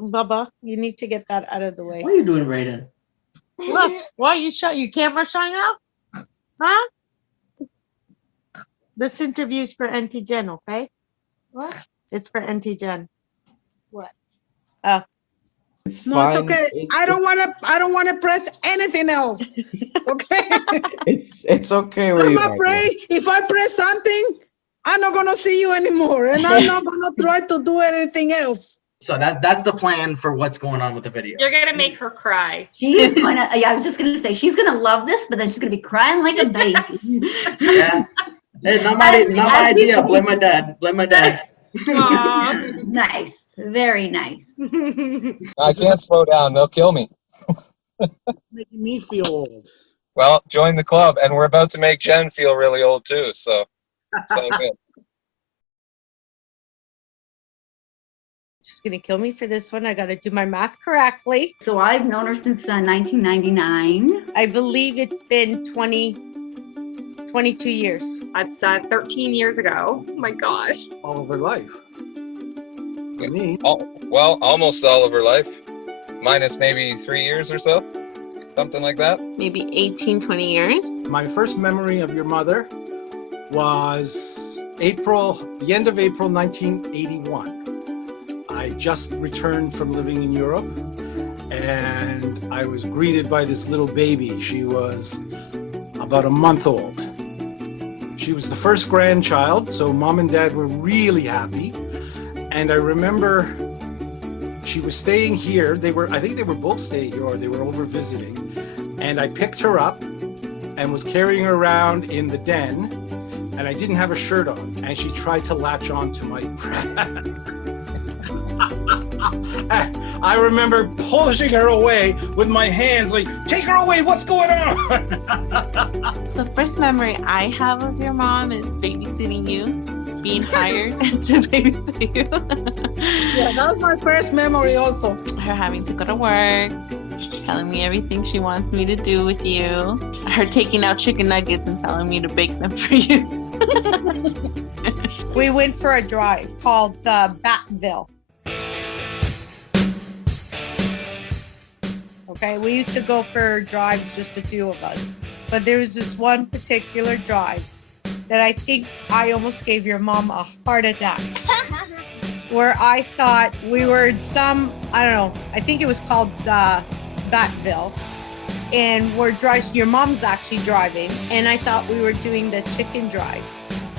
Bubba, you need to get that out of the way. What are you doing, Brayden? Look, why you shut your camera shine out? Huh? This interview's for Auntie Jen, okay? What? It's for Auntie Jen. What? It's No, it's fine. okay. I don't want to press anything else. Okay. It's okay where I'm you are. afraid if I press something, I'm not gonna see you anymore, and I'm not gonna try to do anything else. So that's the plan for what's going on with the video. You're gonna make her cry. She is gonna, yeah, I was just gonna say, she's gonna love this, but then she's gonna be crying like a baby. Yeah. Hey, not my idea. Blame my dad. Blame my dad. Aw. Nice, very nice. I can't slow down. They'll kill me. Making me feel old. Well, join the club. And we're about to make Jen feel really old too. So, sound good. She's gonna kill me for this one. I gotta do my math correctly. So I've known her since 1999. I believe it's been 22 years. That's 13 years ago. Oh my gosh. All of her life. For me, Well, almost all of her life, minus maybe 3 years or so, something like that. Maybe 18, 20 years. my first memory of your mother was the end of April 1981. I just returned from living in Europe, and I was greeted by this little baby. She was about a month old. She was the first grandchild, so mom and dad were really happy. And I remember she was staying here. I think they were both staying here, or they were over visiting. And I picked her up and was carrying her around in the den, and I didn't have a shirt on, and she tried to latch on to my breast. I remember pushing her away with my hands, like, take her away, what's going on? The first memory I have of your mom is babysitting you, being hired to babysit you. Yeah, that was my first memory also. Her having to go to work, telling me everything she wants me to do with you. Her taking out chicken nuggets and telling me to bake them for you. We went for a drive called Batville. Okay, we used to go for drives, just the two of us. But there was this one particular drive that I think I almost gave your mom a heart attack. Where I thought we were in I don't know, I think it was called Batville. And we're driving, your mom's actually driving, and I thought we were doing the chicken drive.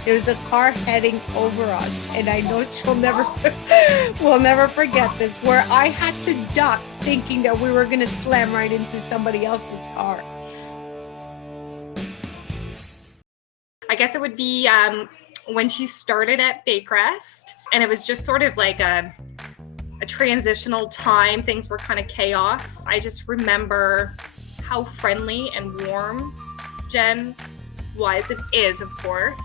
There was a car heading over us, and I know we'll never forget this, where I had to duck thinking that we were gonna slam right into somebody else's car. I guess it would be when she started at Baycrest, and it was just sort of like a transitional time. Things were kind of chaos. I just remember how friendly and warm Jen was and is, of course.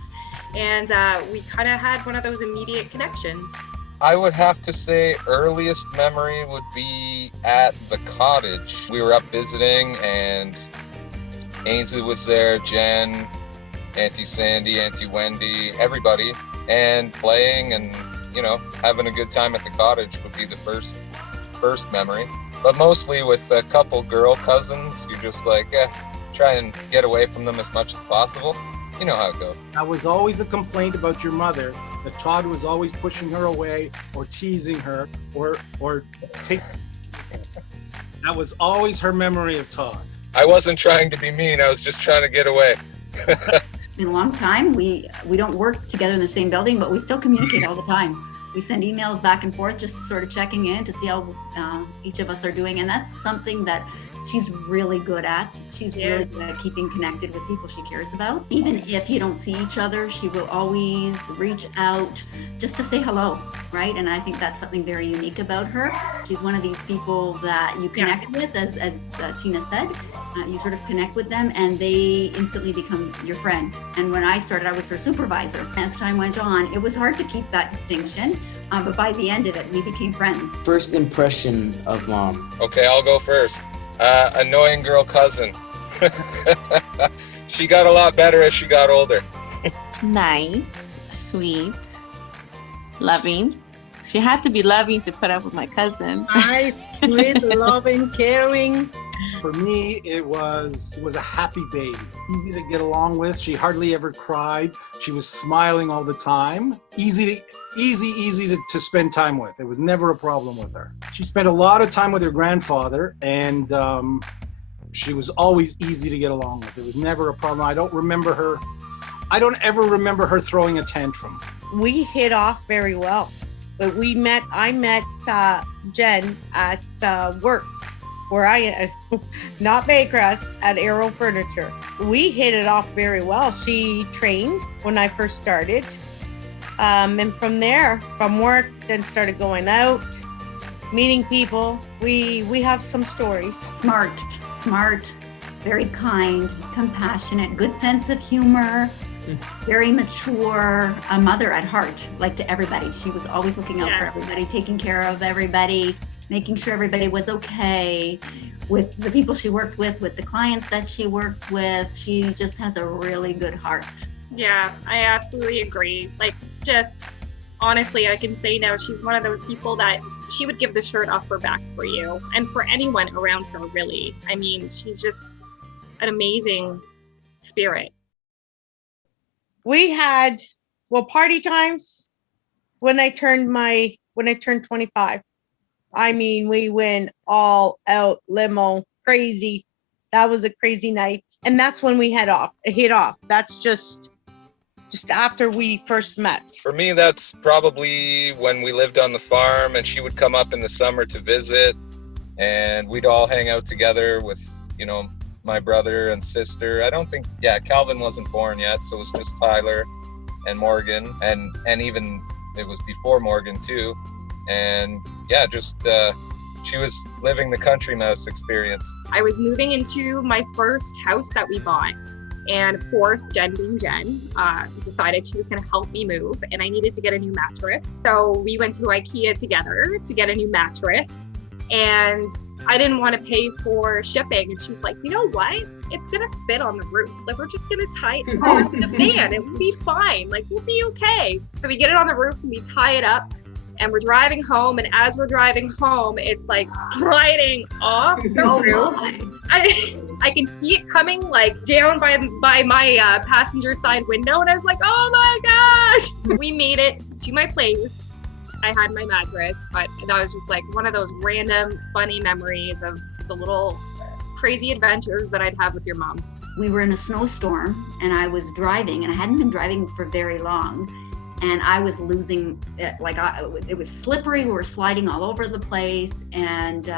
And we kind of had one of those immediate connections. I would have to say earliest memory would be at the cottage. We were up visiting and Ainsley was there, Jen, Auntie Sandy, Auntie Wendy, everybody, and playing and, you know, having a good time at the cottage would be the first memory. But mostly with a couple girl cousins, you're just like, try and get away from them as much as possible. You know how it goes. That was always a complaint about your mother, that Todd was always pushing her away or teasing her or that was always her memory of Todd. I wasn't trying to be mean, I was just trying to get away. In a long time, we don't work together in the same building, but we still communicate all the time. We send emails back and forth, just sort of checking in to see how each of us are doing. And that's something that she's really good at. She's really good at keeping connected with people she cares about. Even if you don't see each other, she will always reach out just to say hello, right? And I think that's something very unique about her. She's one of these people that you connect with, as Tina said. You sort of connect with them and they instantly become your friend. And when I started, I was her supervisor. As time went on, it was hard to keep that distinction, but by the end of it, we became friends. First impression of mom. Okay, I'll go first. Annoying girl cousin. She got a lot better as she got older. Nice, sweet, loving, She had to be loving to put up with my cousin. Nice, sweet, loving, caring. For me, it was a happy baby, easy to get along with. She hardly ever cried. She was smiling all the time. Easy to spend time with. It was never a problem with her. She spent a lot of time with her grandfather, and she was always easy to get along with. It was never a problem. I don't ever remember her throwing a tantrum. We hit off very well, but I met Jen at work, where I, not Baycrest, at Aero Furniture. We hit it off very well. She trained when I first started. And from there, from work, then started going out, meeting people. We have some stories. Smart, very kind, compassionate, good sense of humor, very mature, a mother at heart, like to everybody. She was always looking out for everybody, taking care of everybody, making sure everybody was okay with the people she worked with the clients that she worked with. She just has a really good heart. Yeah, I absolutely agree. Like, just honestly, I can say now she's one of those people that she would give the shirt off her back for you and for anyone around her, really. I mean, she's just an amazing spirit. We had, party times when I turned 25. I mean, we went all out, limo, crazy. That was a crazy night. And that's when we hit off. That's just after we first met. For me, that's probably when we lived on the farm and she would come up in the summer to visit, and we'd all hang out together with, my brother and sister. I don't think, Calvin wasn't born yet, so it was just Tyler and Morgan, and even it was before Morgan too. And she was living the country mouse experience. I was moving into my first house that we bought. And of course, Jen being Jen, decided she was going to help me move, and I needed to get a new mattress. So we went to IKEA together to get a new mattress, and I didn't want to pay for shipping. And she's like, you know what? It's going to fit on the roof. Like, we're just going to tie it to the van. It will be fine. Like, we'll be okay. So we get it on the roof and we tie it up, and we're driving home. And as we're driving home, it's like sliding off the roof. I can see it coming like down by my passenger side window, and I was like, oh my gosh. We made it to my place. I had my mattress, but that was just like one of those random funny memories of the little crazy adventures that I'd have with your mom. We were in a snowstorm, and I was driving, and I hadn't been driving for very long, and I was losing it. It was slippery. We were sliding all over the place, and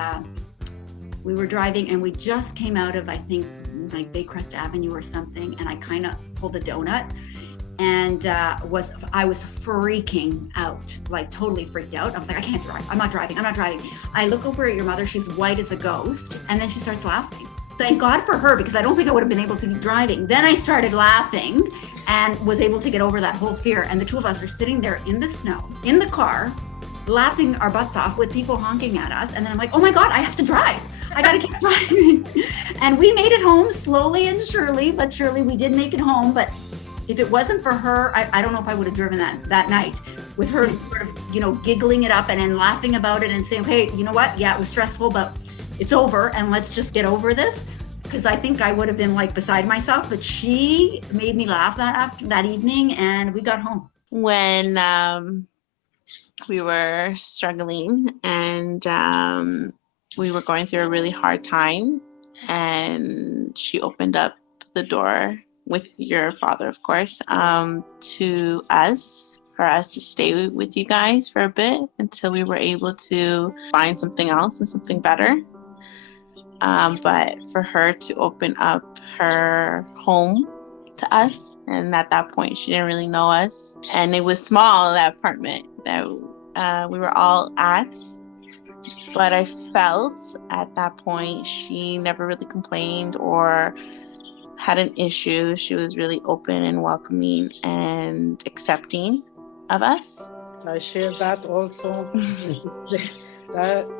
we were driving, and we just came out of, I think, like Baycrest Avenue or something, and I kind of pulled a donut, and I was freaking out, like totally freaked out. I was like, I can't drive. I'm not driving. I look over at your mother. She's white as a ghost, and then she starts laughing. Thank God for her, because I don't think I would have been able to be driving. Then I started laughing and was able to get over that whole fear. And the two of us are sitting there in the snow, in the car, laughing our butts off with people honking at us. And then I'm like, oh my God, I have to drive. I got to keep driving. And we made it home slowly and surely, but surely we did make it home. But if it wasn't for her, I don't know if I would have driven that night, with her sort of, giggling it up and then laughing about it and saying, hey, you know what? Yeah, it was stressful, but it's over, and let's just get over this. Because I think I would have been like beside myself, but she made me laugh that evening, and we got home. When we were struggling, and we were going through a really hard time, and she opened up the door with your father, of course, to us, for us to stay with you guys for a bit until we were able to find something else and something better. But for her to open up her home to us, and at that point she didn't really know us, and it was small, that apartment that we were all at, but I felt at that point she never really complained or had an issue. She was really open and welcoming and accepting of us. I share that also.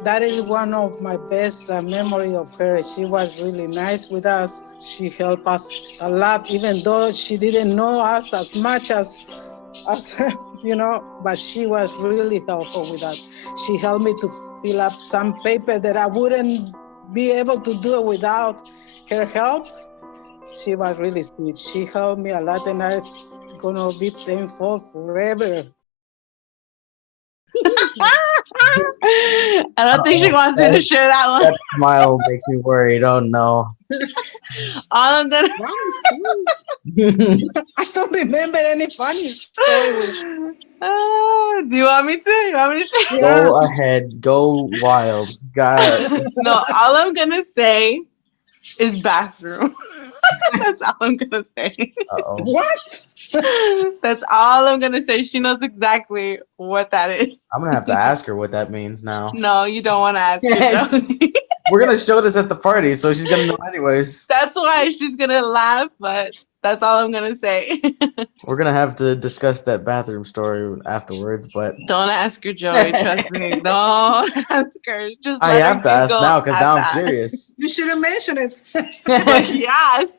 That is one of my best memory of her. She was really nice with us. She helped us a lot, even though she didn't know us as much as you know, but she was really helpful with that. She helped me to fill up some paper that I wouldn't be able to do it without her help. She was really sweet. She helped me a lot, and I'm gonna be thankful forever. I don't think she wants me to share that one. That smile makes me worried. Oh no. All I'm gonna I don't remember any funny stories. Do you want me to? You want me to share? Go ahead. Go wild. God. No, all I'm gonna say is bathroom. That's all I'm gonna say. Uh-oh. What? That's all I'm gonna say. She knows exactly what that is. I'm gonna have to ask her what that means now. No, you don't want to ask her. Yes. Jody. We're gonna show this at the party, so she's gonna know anyways. That's why she's gonna laugh, but that's all I'm gonna say. We're gonna have to discuss that bathroom story afterwards, but Don't ask her, Joey. Trust me. Don't ask her. Just I let her have to ask giggle now because at now I'm that. curious. You should have mentioned it. But yes.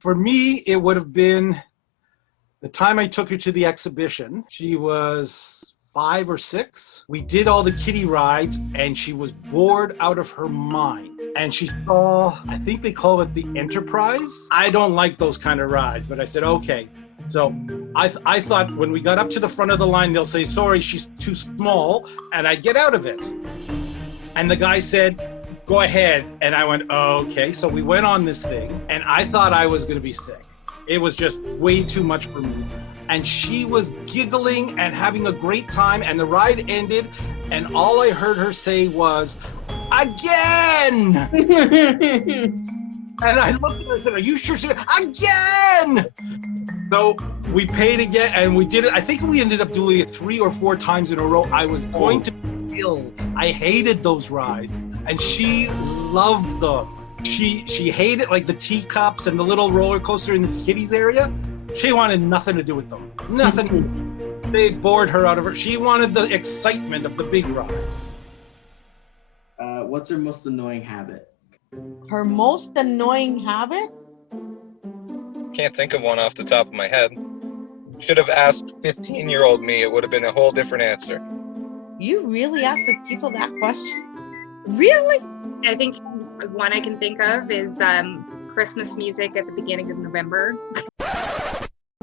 For me, it would have been the time I took her to the exhibition. She was 5 or 6. We did all the kiddie rides and she was bored out of her mind. And she saw, I think they call it the Enterprise. I don't like those kind of rides, but I said, okay. So I thought when we got up to the front of the line, they'll say, sorry, she's too small, and I'd get out of it. And the guy said, go ahead. And I went, oh, okay. So we went on this thing and I thought I was going to be sick. It was just way too much for me. And she was giggling and having a great time, and the ride ended, and all I heard her say was, again! And I looked at her and said, are you sure? She said, again! So we paid again, and we did it. I think we ended up doing it 3 or 4 times in a row. I was going to be ill. I hated those rides, and she loved them. She hated like the teacups and the little roller coaster in the kiddies area. She wanted nothing to do with them. Nothing. They bored her out of her. She wanted the excitement of the big rides. What's her most annoying habit? Her most annoying habit? Can't think of one off the top of my head. Should have asked 15-year-old me. It would have been a whole different answer. You really ask the people that question? Really? I think one I can think of is Christmas music at the beginning of November.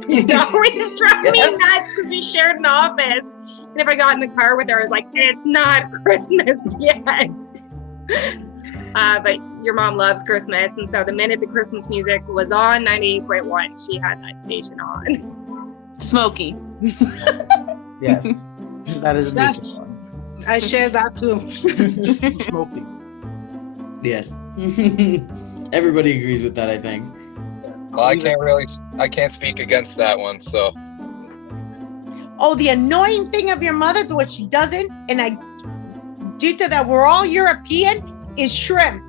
It always drove me nuts because we shared an office. And if I got in the car with her, I was like, it's not Christmas yet. But your mom loves Christmas. And so the minute the Christmas music was on 98.1, she had that station on. Smoky. Yes. That is a That's- decent one. I share that too. Smoking. Yes. Everybody agrees with that, I think. Well, I can't speak against that one, so. Oh, the annoying thing of your mother, what she doesn't, due to that we're all European, is shrimp.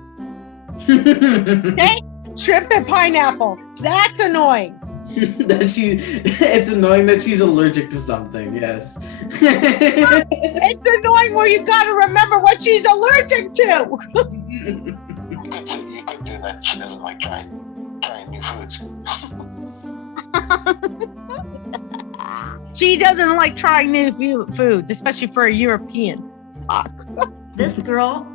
Okay? Shrimp and pineapple. That's annoying. It's annoying that she's allergic to something, yes. It's annoying where you gotta remember what she's allergic to. You could do that. She doesn't like trying new foods. She doesn't like trying new foods, especially for a European. Fuck. This girl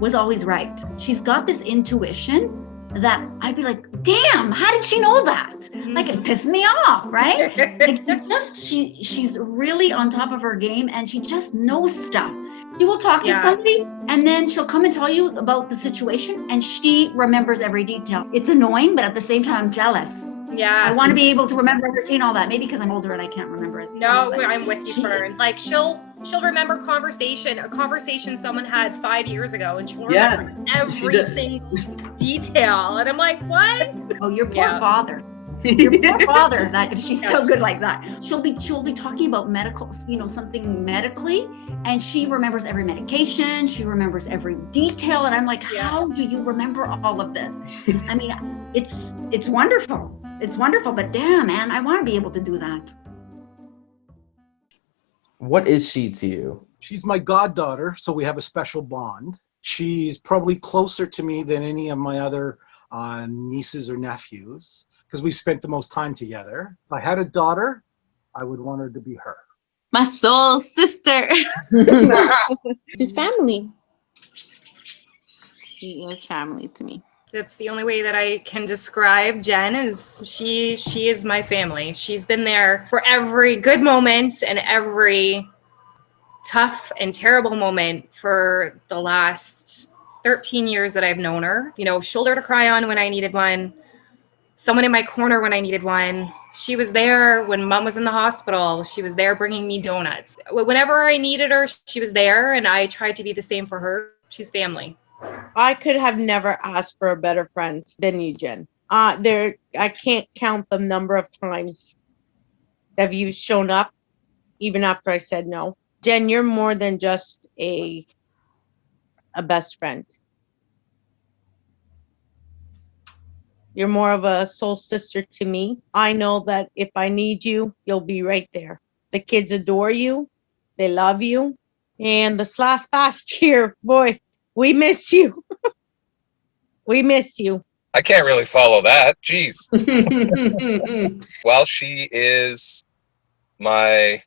was always right. She's got this intuition that I'd be like, damn, how did she know that? Like, it pissed me off, right? Like, she's really on top of her game, and she just knows stuff. She will talk to somebody, and then she'll come and tell you about the situation, and she remembers every detail. It's annoying, but at the same time, I'm jealous. Yeah. I want to be able to remember and retain all that. Maybe because I'm older and I can't remember as No, well, but I'm with you, Fern. Like she'll remember a conversation someone had 5 years ago, and she'll remember every single detail. And I'm like, what? Oh, your poor father. Your poor father. That if she's so good like that, she'll be talking about medical, something medically, and she remembers every medication. She remembers every detail, and I'm like, how do you remember all of this? I mean, it's wonderful. It's wonderful, but damn, man, I want to be able to do that. What is she to you? She's my goddaughter, so we have a special bond. She's probably closer to me than any of my other nieces or nephews, because we spent the most time together. If I had a daughter, I would want her to be her. My soul sister. She's family. She is family to me. That's the only way that I can describe Jen is she is my family. She's been there for every good moment and every tough and terrible moment for the last 13 years that I've known her. You know, shoulder to cry on when I needed one, someone in my corner when I needed one. She was there when mom was in the hospital. She was there bringing me donuts. Whenever I needed her, she was there, and I tried to be the same for her. She's family. I could have never asked for a better friend than you, Jen. I can't count the number of times that you've shown up, even after I said no. Jen, you're more than just a best friend. You're more of a soul sister to me. I know that if I need you, you'll be right there. The kids adore you. They love you. And this last year, boy, we miss you. We miss you. I can't really follow that. Jeez. While she is my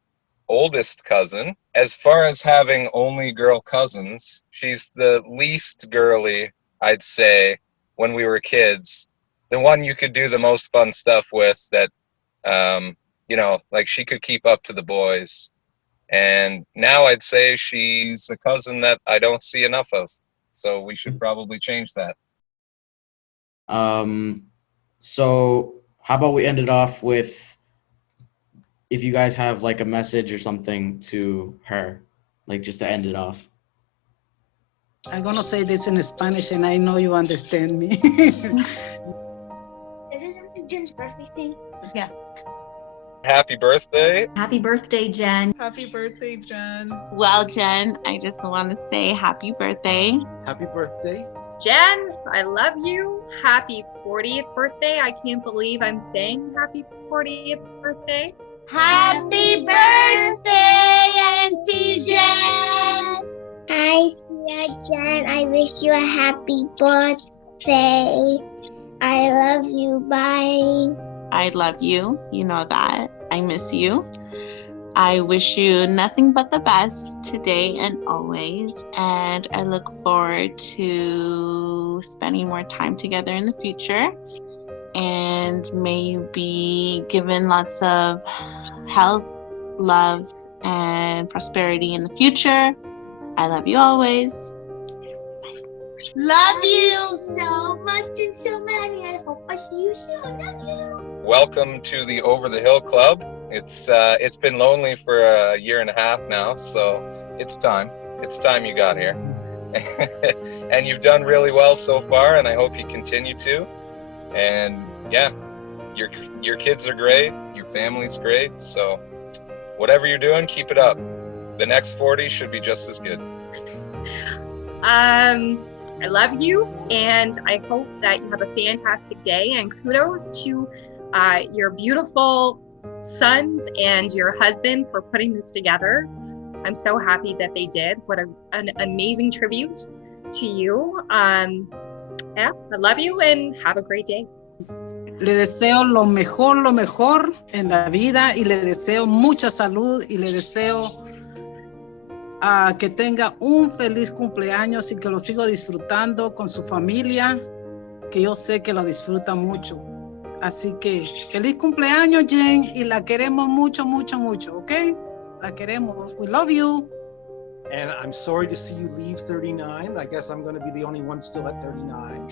oldest cousin, as far as having only girl cousins, she's the least girly, I'd say, when we were kids. The one you could do the most fun stuff with that, you know, like she could keep up to the boys. And now I'd say she's a cousin that I don't see enough of. So we should probably change that. So how about we end it off with, if you guys have like a message or something to her, like just to end it off. I'm gonna say this in Spanish, and I know you understand me. Is this Jen's birthday thing? Yeah. Happy birthday. Happy birthday, Jen. Happy birthday, Jen. Well, Jen, I just want to say happy birthday. Happy birthday. Jen, I love you. Happy 40th birthday. I can't believe I'm saying happy 40th birthday. Happy birthday, Auntie Jen! Hi, dear Jen. I wish you a happy birthday. I love you. Bye. I love you. You know that. I miss you. I wish you nothing but the best today and always. And I look forward to spending more time together in the future. And may you be given lots of health, love, and prosperity in the future. I love you always. Love you so much and so many. I hope I see you soon. Love you. Welcome to the Over the Hill Club. It's been lonely for a year and a half now, so it's time. It's time you got here. And you've done really well so far, and I hope you continue to. And yeah, your kids are great, your family's great, so whatever you're doing, keep it up. The next 40 should be just as good. I love you, and I hope that you have a fantastic day, and kudos to your beautiful sons and your husband for putting this together. I'm so happy that they did. What an amazing tribute to you. Yeah, I love you and have a great day. Le deseo lo mejor en la vida, y le deseo mucha salud, y le deseo que tenga un feliz cumpleaños y que lo siga disfrutando con su familia, que yo sé que lo disfruta mucho. Así que feliz cumpleaños, Jen, y la queremos mucho, mucho, mucho, ¿ok? La queremos. We love you. And I'm sorry to see you leave 39. I guess I'm going to be the only one still at 39.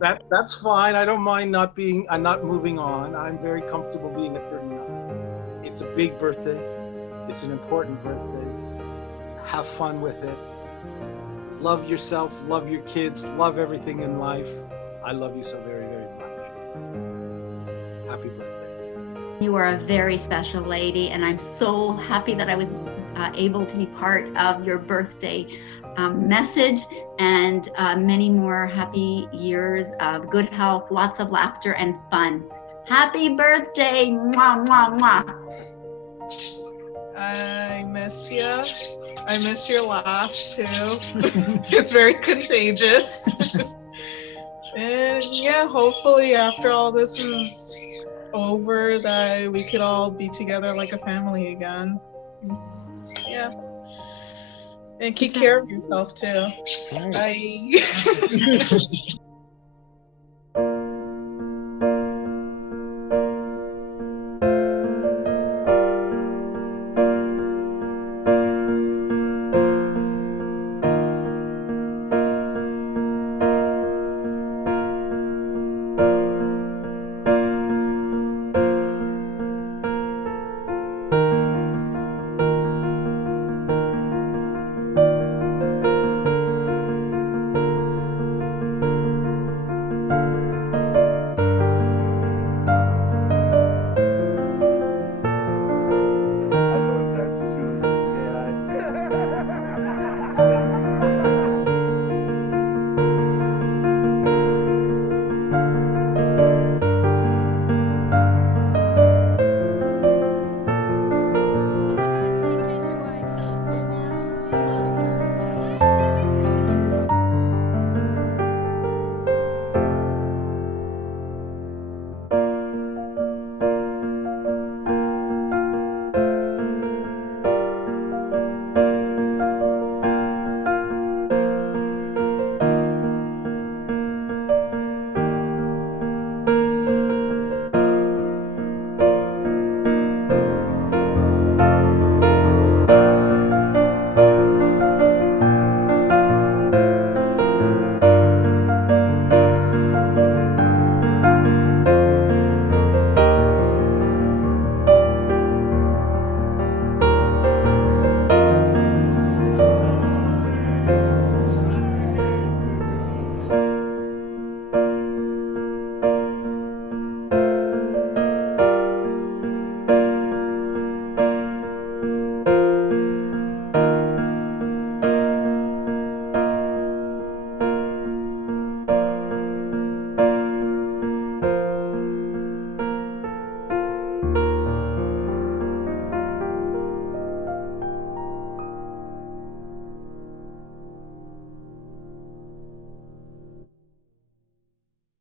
That's fine. I don't mind not moving on. I'm very comfortable being at 39. It's a big birthday. It's an important birthday. Have fun with it. Love yourself, love your kids, love everything in life. I love you so very, very much. Happy birthday. You are a very special lady, and I'm so happy that I was able to be part of your birthday message, and many more happy years of good health, lots of laughter and fun. Happy birthday. Mwah, mwah, mwah. I miss you. I miss your laugh too. It's very contagious. And yeah, hopefully after all this is over that we could all be together like a family again. Yeah. And take care of yourself too. All right. Bye.